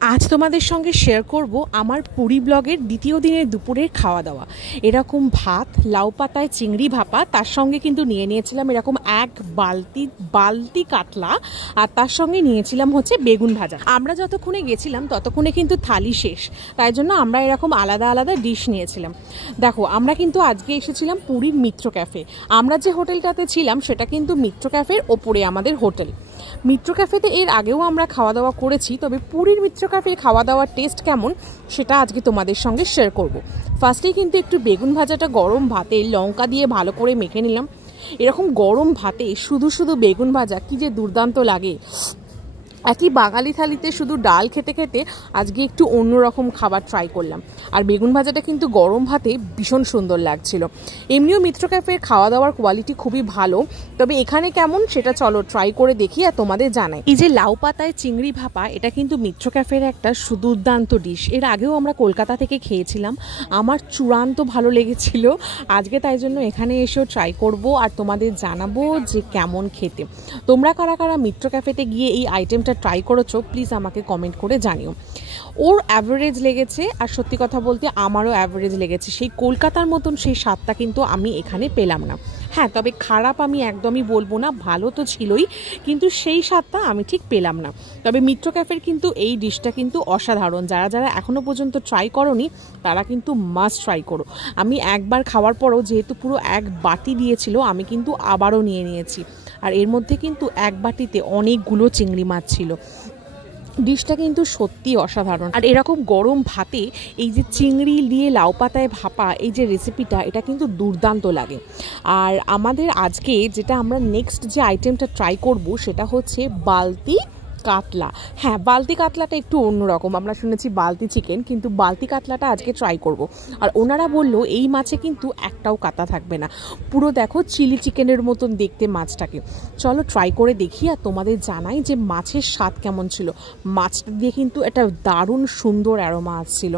আজ তোমাদের সঙ্গে শেয়ার করব আমার পুরী ব্লগের দ্বিতীয় দিনের দুপুরের খাওয়া দাওয়া। এরকম ভাত, লাউ পাতায় চিংড়ি ভাপা, তার সঙ্গে কিন্তু নিয়ে নিয়েছিলাম এরকম এক বালতি কাতলা, আর তার সঙ্গে নিয়েছিলাম হচ্ছে বেগুন ভাজা। আমরা যতক্ষণে গেছিলাম ততক্ষণে কিন্তু থালি শেষ, তাই জন্য আমরা এরকম আলাদা আলাদা ডিশ নিয়েছিলাম। দেখো, আমরা কিন্তু আজকে এসেছিলাম পুরীর মিত্র ক্যাফে। আমরা যে হোটেলটাতে ছিলাম সেটা কিন্তু মিত্র ক্যাফের ওপরে আমাদের হোটেল। মিত্র ক্যাফেতে এর আগেও আমরা খাওয়া দাওয়া করেছি, তবে পুরীর মিত্র ক্যাফে খাওয়া দাওয়ার টেস্ট কেমন সেটা আজকে তোমাদের সঙ্গে শেয়ার করব। ফার্স্টেই কিন্তু একটু বেগুন ভাজাটা গরম ভাতে লঙ্কা দিয়ে ভালো করে মেখে নিলাম। এরকম গরম ভাতে শুধু শুধু বেগুন ভাজা কি যে দুর্দান্ত লাগে। একই বাঙালি থালিতে শুধু ডাল খেতে খেতে আজকে একটু অন্যরকম খাবার ট্রাই করলাম। আর বেগুন ভাজাটা কিন্তু গরম ভাতে ভীষণ সুন্দর লাগছিল। এমনিও মিত্র ক্যাফের খাওয়া দাওয়ার কোয়ালিটি খুবই ভালো, তবে এখানে কেমন সেটা চলো ট্রাই করে দেখি আর তোমাদের জানাই। এই যে লাউ পাতায় চিংড়ি ভাপা, এটা কিন্তু মিত্র ক্যাফের একটা সুদুর্দান্ত ডিশ। এর আগেও আমরা কলকাতা থেকে খেয়েছিলাম, আমার চূড়ান্ত ভালো লেগেছিল। আজকে তাই জন্য এখানে এসেও ট্রাই করব আর তোমাদের জানাবো যে কেমন খেতে। তোমরা কারা কারা মিত্র ক্যাফেতে গিয়ে এই আইটেমটা ট্রাই করেছো প্লিজ আমাকে কমেন্ট করে জানিও। ওর অ্যাভারেজ লেগেছে, আর সত্যি কথা বলতে আমারও অ্যাভারেজ লেগেছে। সেই কলকাতার মতন সেই স্বাদটা কিন্তু আমি এখানে পেলাম না। হ্যাঁ, তবে খারাপ আমি একদমই বলবো না, ভালো তো ছিলই, কিন্তু সেই স্বাদটা আমি ঠিক পেলাম না। তবে মিত্র ক্যাফের কিন্তু এই ডিশটা কিন্তু অসাধারণ। যারা যারা এখনও পর্যন্ত ট্রাই করোনি তারা কিন্তু মাস্ট ট্রাই করো। আমি একবার খাওয়ার পরও যেহেতু পুরো এক বাটি দিয়েছিল, আমি কিন্তু আবারও নিয়ে নিয়েছি। আর এর মধ্যে কিন্তু এক বাটিতে অনেকগুলো চিংড়ি মাছ ছিল। ডিশটা কিন্তু সত্যি অসাধারণ। আর এরকম গরম ভাতে এই যে চিংড়ি দিয়ে লাউ পাতায় ভাপা এই যে রেসিপিটা, এটা কিন্তু দুর্দান্ত লাগে। আর আমাদের আজকে যেটা আমরা নেক্সট যে আইটেমটা ট্রাই করব সেটা হচ্ছে বালতি কাতলা। হ্যাঁ, বালতি কাতলাটা একটু অন্যরকম। আমরা শুনেছি বালতি চিকেন, কিন্তু বালতি কাতলাটা আজকে ট্রাই করব। আর ওনারা বলল এই মাছে কিন্তু একটাও কাটা থাকবে না, পুরো দেখো চিলি চিকেনের মতন দেখতে মাছটাকে। চলো ট্রাই করে দেখি আর তোমাদের জানাই যে মাছের স্বাদ কেমন ছিল। মাছটা দিয়ে কিন্তু একটা দারুণ সুন্দর অ্যারোমা আসছিল।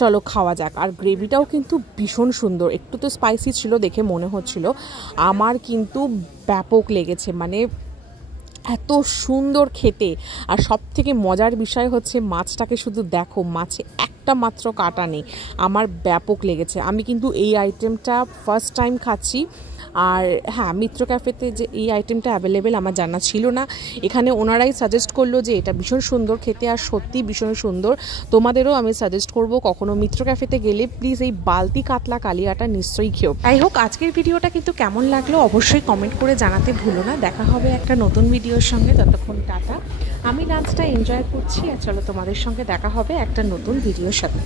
চলো খাওয়া যাক। আর গ্রেভিটাও কিন্তু ভীষণ সুন্দর, একটু তো স্পাইসি ছিল দেখে মনে হচ্ছিল। আমার কিন্তু ব্যাপক লেগেছে, মানে এত সুন্দর খেতে। আর সব থেকে মজার বিষয় হচ্ছে মাছটাকে শুধু দেখো, মাছে একটা মাত্র কাটা নেই। আমার ব্যাপক লেগেছে। আমি কিন্তু এই আইটেমটা ফার্স্ট টাইম খাচ্ছি। আর হ্যাঁ, মিত্র ক্যাফেতে যে এই আইটেমটা অ্যাভেলেবেল আমার জানা ছিল না। এখানে ওনারাই সাজেস্ট করলো যে এটা ভীষণ সুন্দর খেতে, আর সত্যি ভীষণ সুন্দর। তোমাদেরও আমি সাজেস্ট করব কখনো মিত্র ক্যাফেতে গেলে প্লিজ এই বালতি কাতলা কালিয়াটা নিশ্চয়ই খেও। যাই হোক, আজকের ভিডিওটা কিন্তু কেমন লাগলো অবশ্যই কমেন্ট করে জানাতে ভুলো না। দেখা হবে একটা নতুন ভিডিওর সঙ্গে, ততক্ষণ টাটা। আমি লাঞ্চটা এনজয় করছি, আর চলো তোমাদের সঙ্গে দেখা হবে একটা নতুন ভিডিওর সাথে।